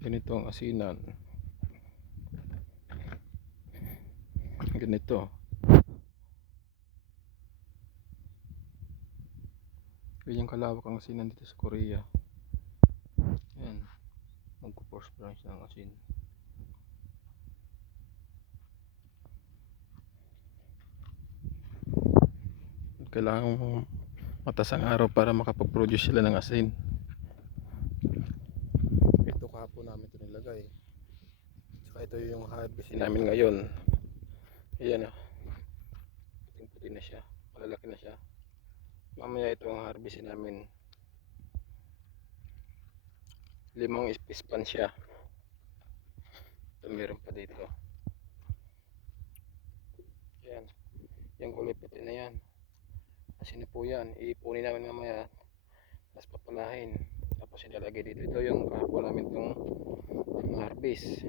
Ganito ang asinan. Ganito. Ganyan kalawak ang asinan dito sa Korea. Yan. Magpo-force branch ng asin. Kailangan matas ang araw para makapag-produce sila ng asin. Ito kahapon namin ito nilagay. Saka ito yung harvest namin ngayon. Ayan o. Puti na siya. Malalaki na siya. Mamaya ito ang harvest namin. 5 ispan siya. Ito meron pa dito. Ayan. Yung kulay puti na yan. Asin na po yan. Iipunin namin mamaya. Tapos papalahin. Tapos ilalagay dito. Ito yung kahapon namin itong harvest.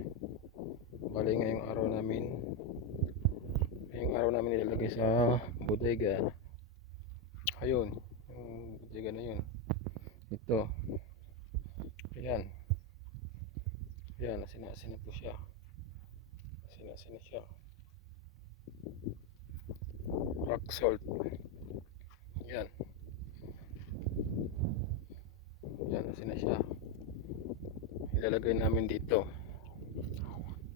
Bali ngayong araw namin. Ngayong araw namin ilalagay sa bodega. Ayun. Yung bodega na yun. Ito. Ayan. Ayan. Asin na po siya. Asin na siya. Rock salt. Ayan. Ayan. Asin na siya. Ilalagay namin dito.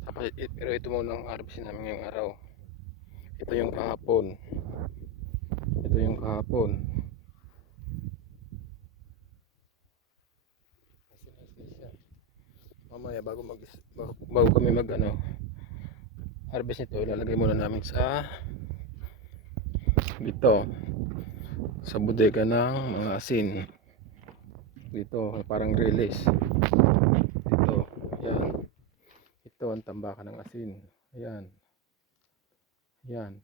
Tapos, pero ito muna ang harvest namin ngayong araw. Ito yung kahapon. Ito yung kahapon. Asin siya. Mamaya bago kami mag harvest nito, ilalagay muna namin sa dito sa bodega ng mga asin. Dito parang release. Dito, yan. Ito ang tambakan ng asin. Ayan. Yan.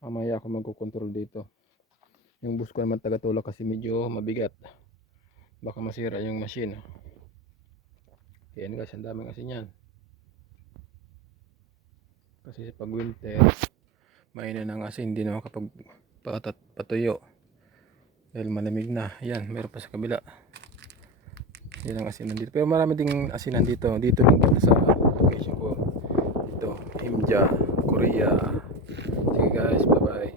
Mamaya ako magkocontrol dito. Yung bus ko naman tagatulak kasi medyo mabigat. Baka masira yung machine. Yan guys, ang daming asin yan. Kasi pag winter, mainit ng asin, hindi na makapagpatuyo. Dahil malamig na. Yan, meron pa sa kabila. Yan ang asinan dito. Pero marami ding asinan dito. Dito lang dito sa location ko. Dito, Imja, Korea. Sige guys, bye bye.